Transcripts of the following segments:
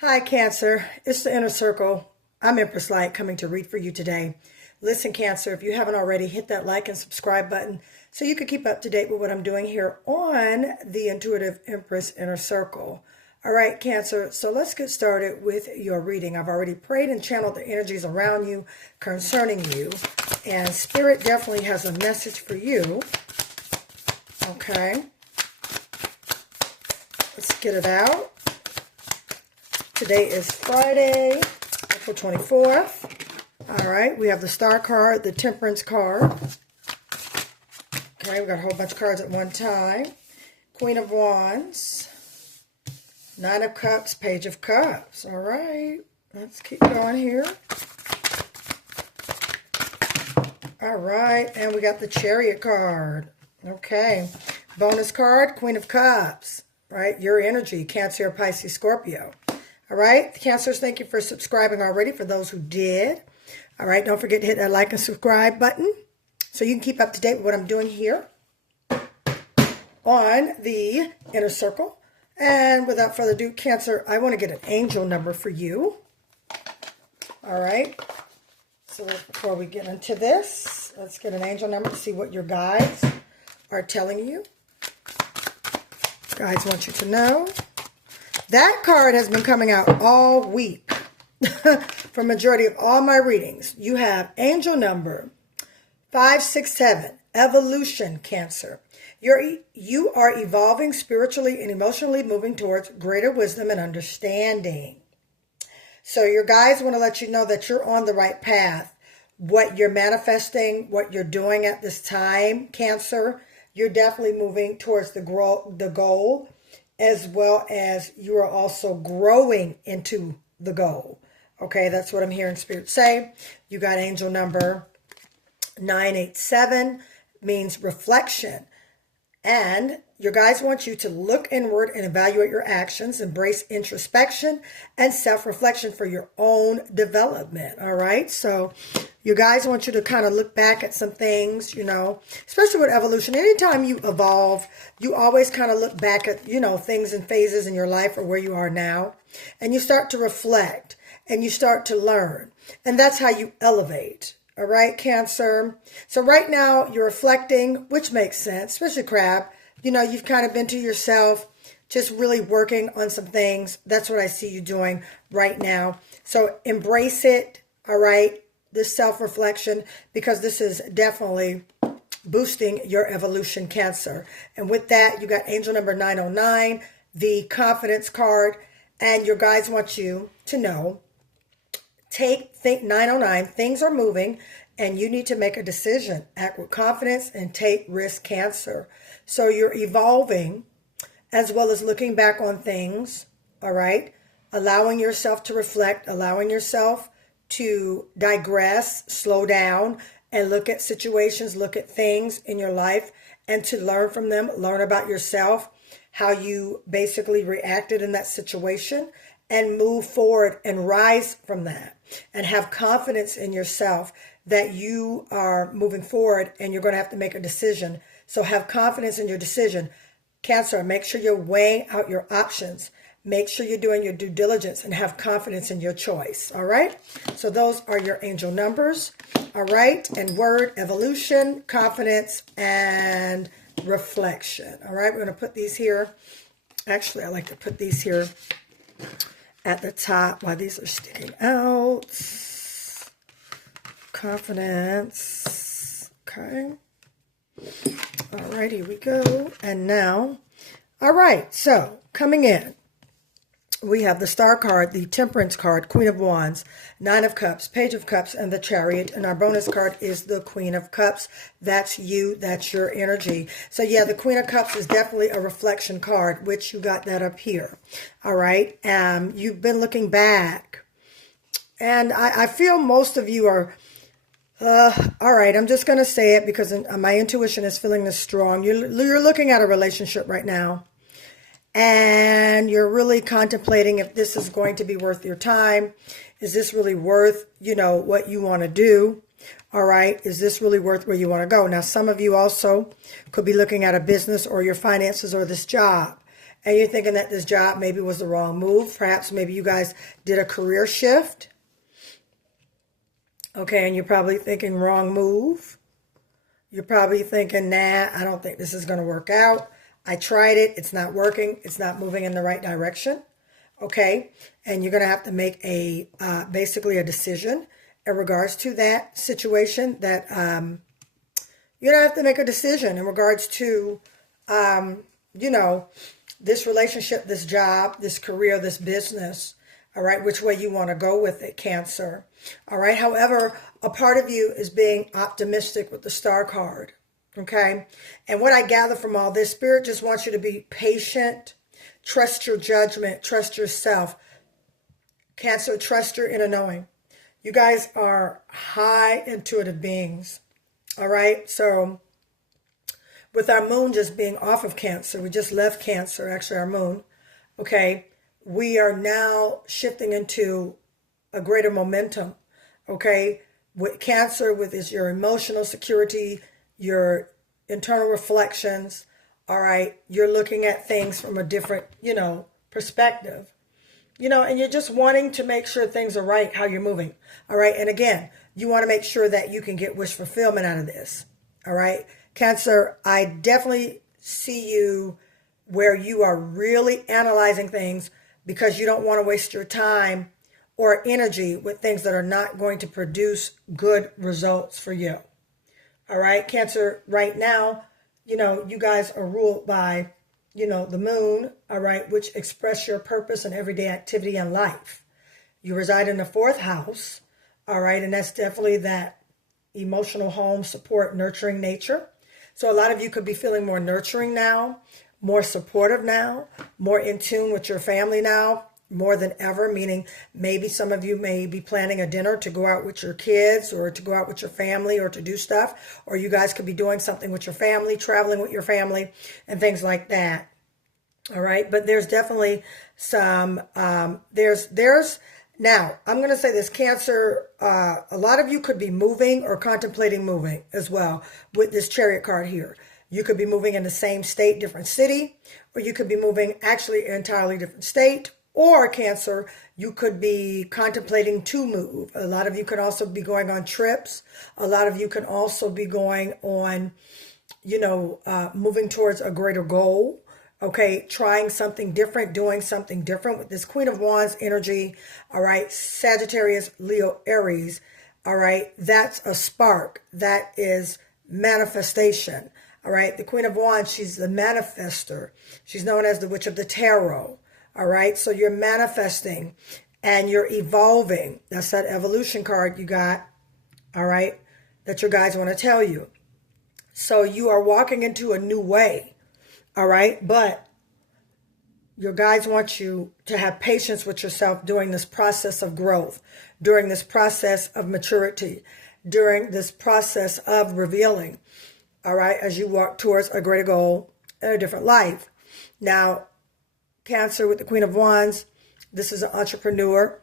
Hi, Cancer. It's the Inner Circle. I'm Empress Light coming to read for you today. Listen, Cancer, if you haven't already, hit that like and subscribe button so you can keep up to date with what I'm doing here on the Intuitive Empress Inner Circle. All right, Cancer, so let's get started with your reading. I've already prayed and channeled the energies around you concerning you, and Spirit definitely has a message for you. Okay. Let's get it out. Today is Friday, April 24th. All right, we have the Star card, the Temperance card. Okay, we got a whole bunch of cards at one time. Queen of Wands, Nine of Cups, Page of Cups. All right, let's keep going here. All right, and we got the Chariot card. Okay, bonus card, Queen of Cups. Right, your energy, Cancer, Pisces, Scorpio. All right, Cancers, thank you for subscribing already, for those who did. All right, don't forget to hit that like and subscribe button so you can keep up to date with what I'm doing here on the Inner Circle. And without further ado, Cancer, I want to get an angel number for you. All right, so before we get into this, let's get an angel number to see what your guides are telling you. Guides want you to know. That card has been coming out all week for majority of all my readings. You have angel number 567, Evolution, Cancer. You are evolving spiritually and emotionally, moving towards greater wisdom and understanding. So your guides want to let you know that you're on the right path. What you're manifesting, what you're doing at this time, Cancer, you're definitely moving towards the goal, as well as you are also growing into the goal. Okay, that's what I'm hearing Spirit say. You got angel number 987, means reflection. And your guides want you to look inward and evaluate your actions, embrace introspection and self-reflection for your own development. All right, so you guys want you to kind of look back at some things, you know, especially with evolution. Anytime you evolve, you always kind of look back at, you know, things and phases in your life or where you are now. And you start to reflect and you start to learn. And that's how you elevate. All right, Cancer. So right now you're reflecting, which makes sense, especially Crab. You know, you've kind of been to yourself, just really working on some things. That's what I see you doing right now. So embrace it, all right, this self-reflection, because this is definitely boosting your evolution, Cancer. And with that, you got angel number 909, the Confidence card, and your guides want you to know, think 909, things are moving, and you need to make a decision. Act with confidence and take risk, Cancer. So you're evolving as well as looking back on things, all right? Allowing yourself to reflect, allowing yourself to digress, slow down, and look at situations, look at things in your life, and to learn from them, learn about yourself, how you basically reacted in that situation, and move forward and rise from that, and have confidence in yourself that you are moving forward and you're going to have to make a decision. So have confidence in your decision. Cancer, make sure you're weighing out your options. Make sure you're doing your due diligence and have confidence in your choice. All right. So those are your angel numbers. All right. And word, evolution, confidence, and reflection. All right. We're going to put these here. Actually, I like to put these here at the top while these are sticking out. Confidence. Okay. All right, here we go. And now, all right, so coming in, we have the Star card, the Temperance card, Queen of Wands, Nine of Cups, Page of Cups, and the Chariot. And our bonus card is the Queen of Cups. That's you. That's your energy. So, yeah, the Queen of Cups is definitely a reflection card, which you got that up here. All right. You've been looking back. And I feel most of you are... all right, I'm just going to say it because my intuition is feeling this strong. You're looking at a relationship right now. And you're really contemplating if this is going to be worth your time. Is this really worth, you know, what you want to do? All right. Is this really worth where you want to go? Now, some of you also could be looking at a business or your finances or this job. and you're thinking that this job maybe was the wrong move. Perhaps maybe you guys did a career shift. Okay, and you're probably thinking wrong move. You're probably thinking, nah, I don't think this is going to work out. I tried it. It's not working. It's not moving in the right direction. Okay, and you're going to have to make a basically a decision in regards to that situation. That you're going to have to make a decision in regards to, you know, this relationship, this job, this career, this business. All right, which way you want to go with it, Cancer. All right, however, a part of you is being optimistic with the Star card. Okay, and what I gather from all this, Spirit just wants you to be patient, trust your judgment, trust yourself. Cancer, trust your inner knowing. You guys are high intuitive beings. All right, so with our moon just being off of Cancer, we just left Cancer, actually our moon. Okay, we are now shifting into a greater momentum. Okay, with Cancer, with is your emotional security, your internal reflections. All right, you're looking at things from a different, perspective. And you're just wanting to make sure things are right, how you're moving. All right, and again, you want to make sure that you can get wish fulfillment out of this. All right, Cancer, I definitely see you where you are really analyzing things because you don't want to waste your time or energy with things that are not going to produce good results for you. All right, Cancer, right now, you guys are ruled by, the moon, all right, which express your purpose and everyday activity in life. You reside in the fourth house, all right, and that's definitely that emotional home support, nurturing nature. So a lot of you could be feeling more nurturing now, more supportive now, more in tune with your family now, more than ever, meaning maybe some of you may be planning a dinner to go out with your kids or to go out with your family or to do stuff, or you guys could be doing something with your family, traveling with your family and things like that. All right. But there's definitely some, now I'm going to say this, Cancer, a lot of you could be moving or contemplating moving as well with this Chariot card here. You could be moving in the same state, different city, or you could be moving actually an entirely different state. Or Cancer, you could be contemplating to move. A lot of you could also be going on trips. A lot of you could also be going on, moving towards a greater goal. Okay, trying something different, doing something different with this Queen of Wands energy. All right, Sagittarius, Leo, Aries. All right, that's a spark. That is manifestation. All right, the Queen of Wands, she's the manifestor. She's known as the Witch of the Tarot. All right, so you're manifesting and you're evolving. That's that evolution card you got, all right, that your guides want to tell you. So you are walking into a new way, all right, but your guides want you to have patience with yourself during this process of growth, during this process of maturity, during this process of revealing, all right, as you walk towards a greater goal and a different life. Now, Cancer with the Queen of Wands, this is an entrepreneur.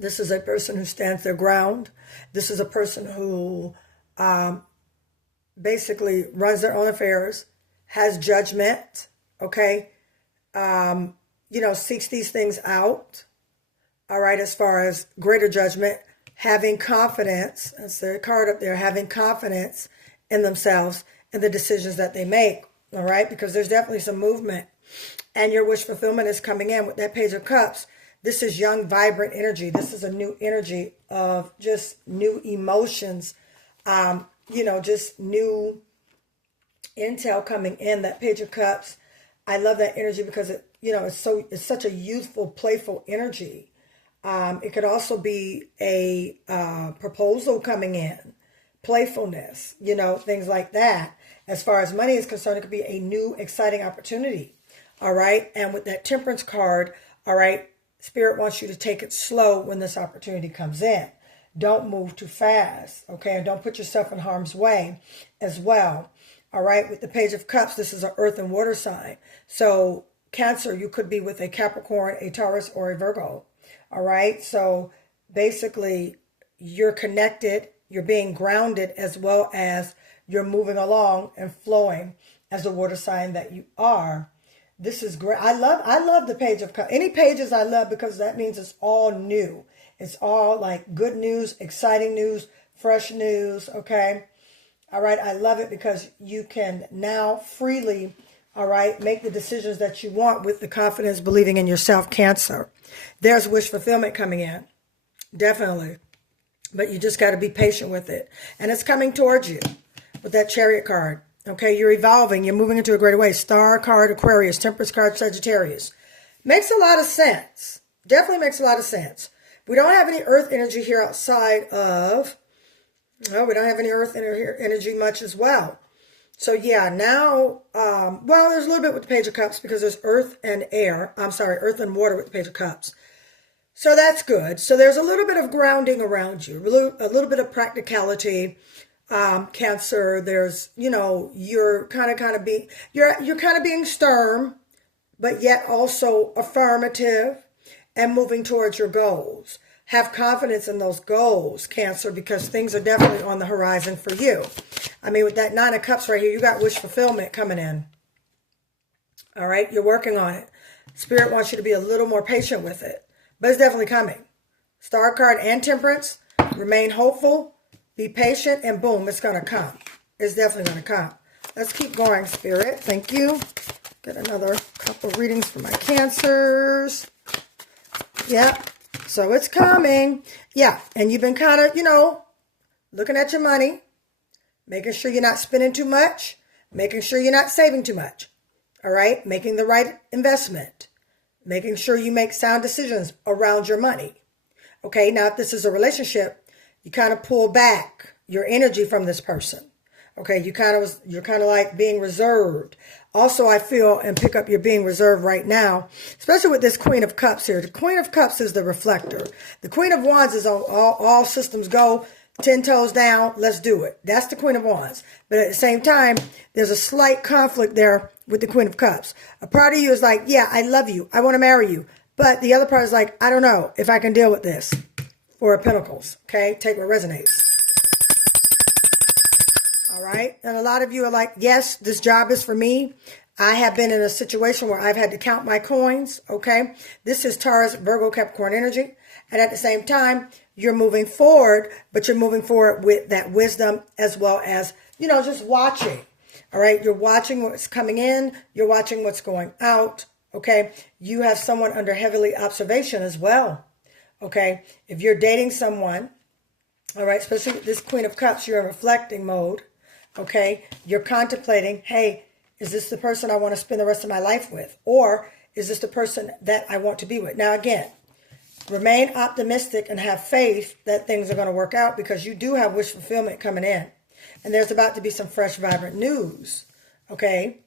This is a person who stands their ground. This is a person who basically runs their own affairs, has judgment, okay? Seeks these things out, all right, as far as greater judgment, having confidence, that's the card up there, having confidence in themselves and the decisions that they make, all right? Because there's definitely some movement. And your wish fulfillment is coming in with that Page of Cups. This is young, vibrant energy. This is a new energy of just new emotions, just new intel coming in. That Page of Cups, I love that energy because it's such a youthful, playful energy. It could also be a proposal coming in, playfulness, things like that. As far as money is concerned, it could be a new, exciting opportunity. All right. And with that Temperance card, all right, Spirit wants you to take it slow when this opportunity comes in. Don't move too fast. Okay. And don't put yourself in harm's way as well. All right. With the Page of Cups, this is an earth and water sign. So Cancer, you could be with a Capricorn, a Taurus, or a Virgo. All right. So basically, you're connected, you're being grounded, as well as you're moving along and flowing as the water sign that you are. This is great. I love the Page of Cups. Any pages I love because that means it's all new. It's all like good news, exciting news, fresh news, okay? All right, I love it because you can now freely, all right, make the decisions that you want with the confidence, believing in yourself, Cancer. There's wish fulfillment coming in, definitely. But you just got to be patient with it. And it's coming towards you with that Chariot card. Okay, you're evolving. You're moving into a greater way. Star card, Aquarius, Temperance card, Sagittarius. Makes a lot of sense. Definitely makes a lot of sense. We don't have any earth energy here outside of... No, we don't have any earth energy much as well. So yeah, now, well, there's a little bit with the Page of Cups because there's earth and air. I'm sorry, earth and water with the Page of Cups. So that's good. So there's a little bit of grounding around you, a little bit of practicality. Cancer, there's, you know, you're kind of being, you're kind of being stern, but yet also affirmative and moving towards your goals. Have confidence in those goals, Cancer, because things are definitely on the horizon for you. I mean, with that Nine of Cups right here, you got wish fulfillment coming in. All right, you're working on it. Spirit wants you to be a little more patient with it, but it's definitely coming. Star card and Temperance. Remain hopeful, be patient, and boom, it's going to come. It's definitely going to come. Let's keep going, Spirit. Thank you. Get another couple readings for my Cancers. Yep. So it's coming. Yeah. And you've been kind of, you know, looking at your money, making sure you're not spending too much, making sure you're not saving too much. All right. Making the right investment, making sure you make sound decisions around your money. Okay. Now, if this is a relationship, you kind of pull back your energy from this person. Okay. You're kind of like being reserved. Also, I feel, and pick up, you're being reserved right now, especially with this Queen of Cups here. The Queen of Cups is the reflector. The Queen of Wands is on all systems go, 10 toes down, let's do it. That's the Queen of Wands. But at the same time, there's a slight conflict there with the Queen of Cups. A part of you is like, yeah, I love you. I want to marry you. But the other part is like, I don't know if I can deal with this. Four of Pentacles. Okay, take what resonates. All right. And a lot of you are like, yes, this job is for me. I have been in a situation where I've had to count my coins. Okay. This is Taurus, Virgo, Capricorn energy. And at the same time, you're moving forward, but you're moving forward with that wisdom as well as, you know, just watching. All right. You're watching what's coming in. You're watching what's going out. Okay. You have someone under heavily observation as well. Okay. If you're dating someone, all right, especially with this Queen of Cups, you're in reflecting mode. Okay, you're contemplating, hey, is this the person I want to spend the rest of my life with? Or is this the person that I want to be with? Now, again, remain optimistic and have faith that things are going to work out because you do have wish fulfillment coming in. And there's about to be some fresh, vibrant news. Okay,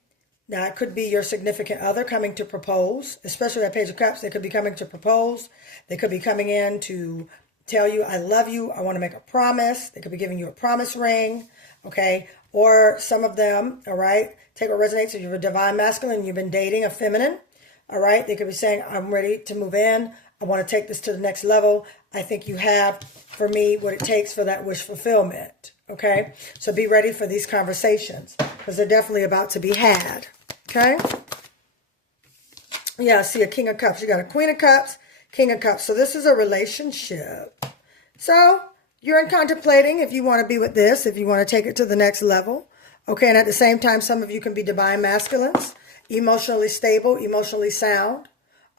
now it could be your significant other coming to propose, especially that Page of Cups. They could be coming to propose. They could be coming in to tell you, I love you. I want to make a promise. They could be giving you a promise ring. Okay, or some of them, all right, take what resonates. If you're a divine masculine, you've been dating a feminine, all right, they could be saying, I'm ready to move in. I want to take this to the next level. I think you have, for me, what it takes for that wish fulfillment, okay? So be ready for these conversations because they're definitely about to be had, okay? Yeah, I see a King of Cups. You got a Queen of Cups, King of Cups. So this is a relationship. So you're in contemplating if you want to be with this, if you want to take it to the next level. Okay, and at the same time, some of you can be divine masculines, emotionally stable, emotionally sound.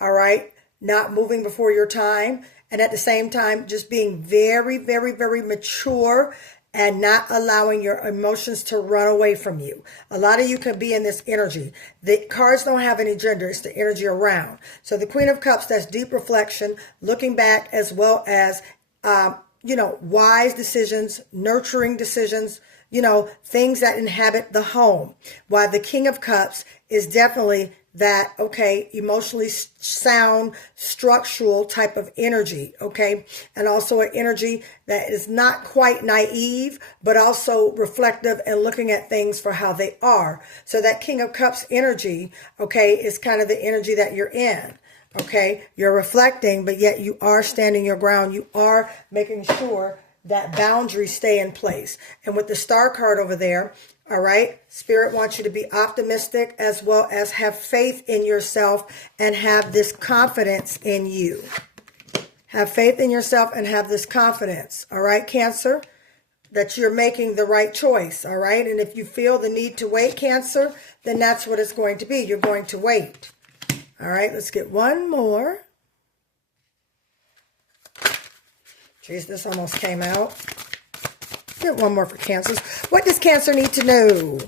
All right, not moving before your time. And at the same time, just being very, very, very mature and not allowing your emotions to run away from you. A lot of you can be in this energy. The cards don't have any gender. It's the energy around. So the Queen of Cups, that's deep reflection, looking back as well as you know, wise decisions, nurturing decisions, you know, things that inhabit the home. While the King of Cups is definitely that, okay, emotionally sound, structural type of energy, okay? And also an energy that is not quite naive, but also reflective and looking at things for how they are. So that King of Cups energy, okay, is kind of the energy that you're in. Okay, you're reflecting, but yet you are standing your ground. You are making sure that boundary stay in place. And with the star card over there, all right, Spirit wants you to be optimistic as well as have faith in yourself and have this confidence in you. Have faith in yourself and have this confidence, all right, Cancer, that you're making the right choice, all right? And if you feel the need to wait, Cancer, then that's what it's going to be. You're going to wait. All right, let's get one more. Jeez, this almost came out. Get one more for Cancers. What does Cancer need to know?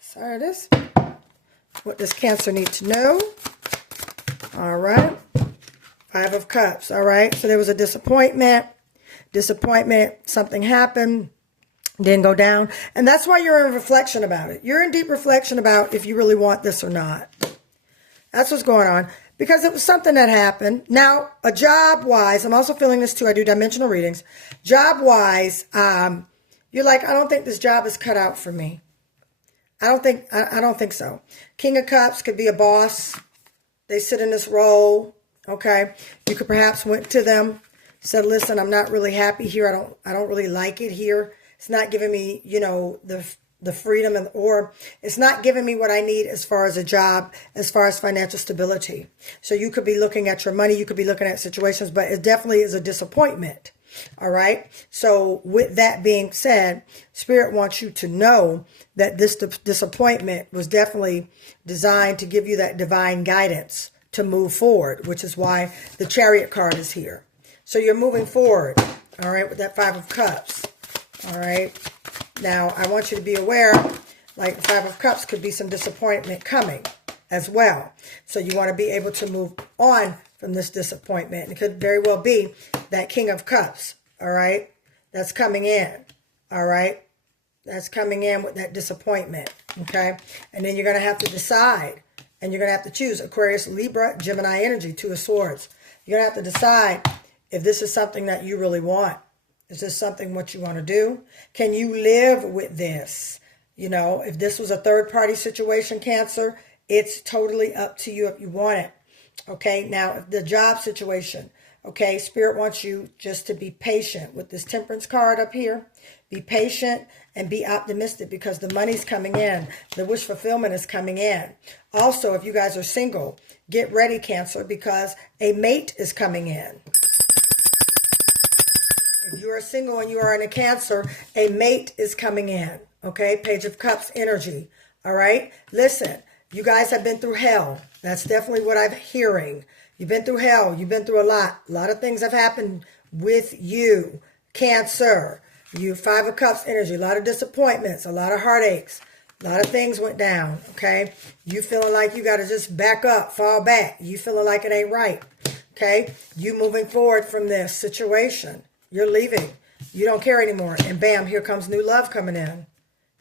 Sorry, this. What does Cancer need to know? All right. 5 of Cups. All right. So there was a disappointment. Something happened. Didn't go down. And that's why you're in reflection about it. You're in deep reflection about if you really want this or not. That's what's going on. Because it was something that happened. Now, a job-wise, I'm also feeling this too. I do dimensional readings. Job-wise, you're like, I don't think this job is cut out for me. I don't think so. King of Cups could be a boss. They sit in this role. Okay. You could perhaps went to them, said, listen, I'm not really happy here. I don't really like it here. It's not giving me, you know, the freedom or it's not giving me what I need as far as a job, as far as financial stability. So you could be looking at your money. You could be looking at situations, but it definitely is a disappointment. All right. So with that being said, Spirit wants you to know that this disappointment was definitely designed to give you that divine guidance to move forward, which is why the Chariot card is here. So you're moving forward. All right. With that 5 of Cups. All right. Now, I want you to be aware, like the 5 of Cups could be some disappointment coming as well. So you want to be able to move on from this disappointment. It could very well be that King of Cups, all right, that's coming in, all right? That's coming in with that disappointment, okay? And then you're going to have to decide, and you're going to have to choose Aquarius, Libra, Gemini energy, 2 of Swords. You're going to have to decide if this is something that you really want. Is this something what you want to do? Can you live with this? You know, if this was a third-party situation, Cancer, it's totally up to you if you want it. Okay, now the job situation. Okay, Spirit wants you just to be patient with this Temperance card up here. Be patient and be optimistic because the money's coming in. The wish fulfillment is coming in. Also, if you guys are single, get ready, Cancer, because a mate is coming in. If you are single and you are in a Cancer, a mate is coming in. Okay, Page of Cups energy. All right, listen, you guys have been through hell. That's definitely what I'm hearing. You've been through hell. You've been through a lot. A lot of things have happened with you, Cancer. You 5 of Cups energy. A lot of disappointments. A lot of heartaches. A lot of things went down. Okay. You feeling like you got to just back up, fall back. You feeling like it ain't right. Okay. You moving forward from this situation. You're leaving. You don't care anymore. And bam, here comes new love coming in.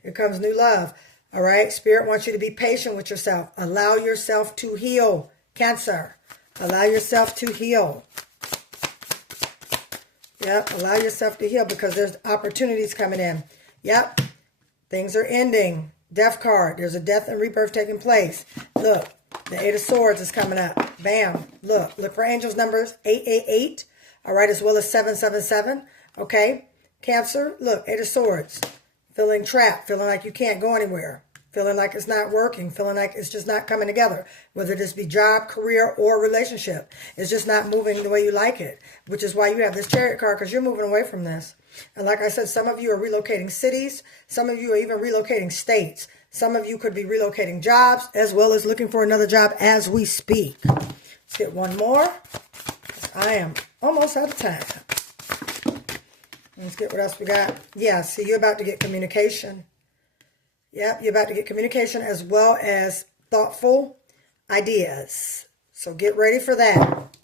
Here comes new love. All right. Spirit wants you to be patient with yourself. Allow yourself to heal, Cancer. Allow yourself to heal. Yep. Allow yourself to heal because there's opportunities coming in. Yep. Things are ending. Death card. There's a death and rebirth taking place. Look. The 8 of Swords is coming up. Bam. Look. Look for angels numbers 888. All right. As well as 777. Okay. Cancer. Look. 8 of Swords. Feeling trapped. Feeling like you can't go anywhere. Feeling like it's not working, feeling like it's just not coming together, whether this be job, career, or relationship. It's just not moving the way you like it, which is why you have this Chariot card, because you're moving away from this. And like I said, some of you are relocating cities. Some of you are even relocating states. Some of you could be relocating jobs, as well as looking for another job as we speak. Let's get one more. I am almost out of time. Let's get what else we got. Yeah, see, you're about to get communication. Yep, you're about to get communication as well as thoughtful ideas. So get ready for that.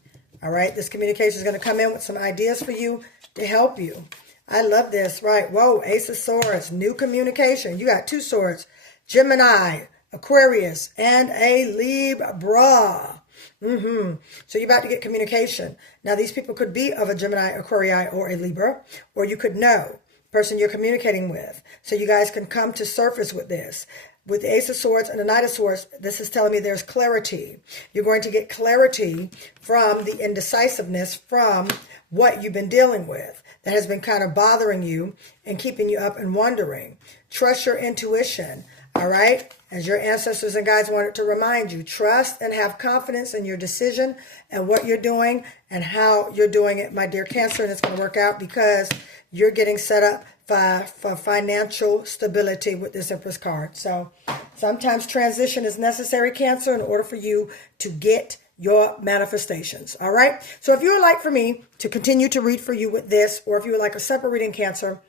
All right, this communication is going to come in with some ideas for you to help you. I love this, right? Whoa, Ace of Swords, new communication. You got 2 swords, Gemini, Aquarius, and a Libra. So you're about to get communication. Now, these people could be of a Gemini, Aquarius, or a Libra, or you could know person you're communicating with. So you guys can come to surface with this. with the Ace of Swords and the Knight of Swords, this is telling me there's clarity. You're going to get clarity from the indecisiveness from what you've been dealing with that has been kind of bothering you and keeping you up and wondering. Trust your intuition, all right? As your ancestors and guides wanted to remind you, trust and have confidence in your decision and what you're doing and how you're doing it, my dear Cancer, and it's going to work out because you're getting set up for financial stability with this Empress card. So sometimes transition is necessary, Cancer, in order for you to get your manifestations. All right. So if you would like for me to continue to read for you with this, or if you would like a separate reading, Cancer,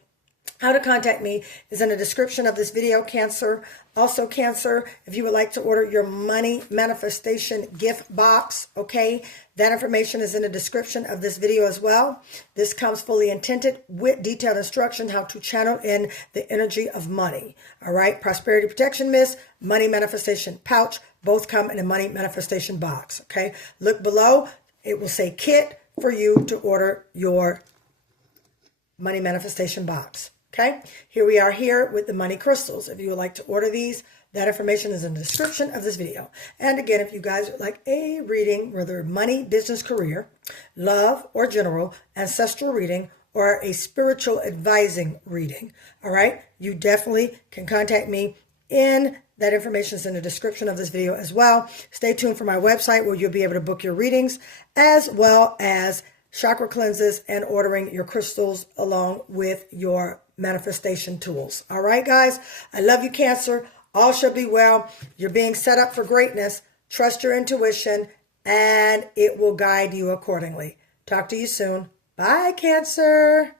how to contact me is in the description of this video, Cancer. Also, Cancer, if you would like to order your money manifestation gift box, okay, that information is in the description of this video as well. This comes fully intended with detailed instruction how to channel in the energy of money. All right, prosperity protection mist, money manifestation pouch, both come in a money manifestation box. Okay, look below. It will say kit for you to order your money manifestation box. Okay, here we are here with the money crystals. If you would like to order these, that information is in the description of this video. And again, if you guys would like a reading, whether money, business, career, love, or general, ancestral reading, or a spiritual advising reading, all right, you definitely can contact me. That information is in the description of this video as well. Stay tuned for my website where you'll be able to book your readings as well as chakra cleanses and ordering your crystals along with your manifestation tools. All right, guys, I love you, Cancer. All shall be well. You're being set up for greatness. Trust your intuition and it will guide you accordingly. Talk to you soon. Bye, Cancer.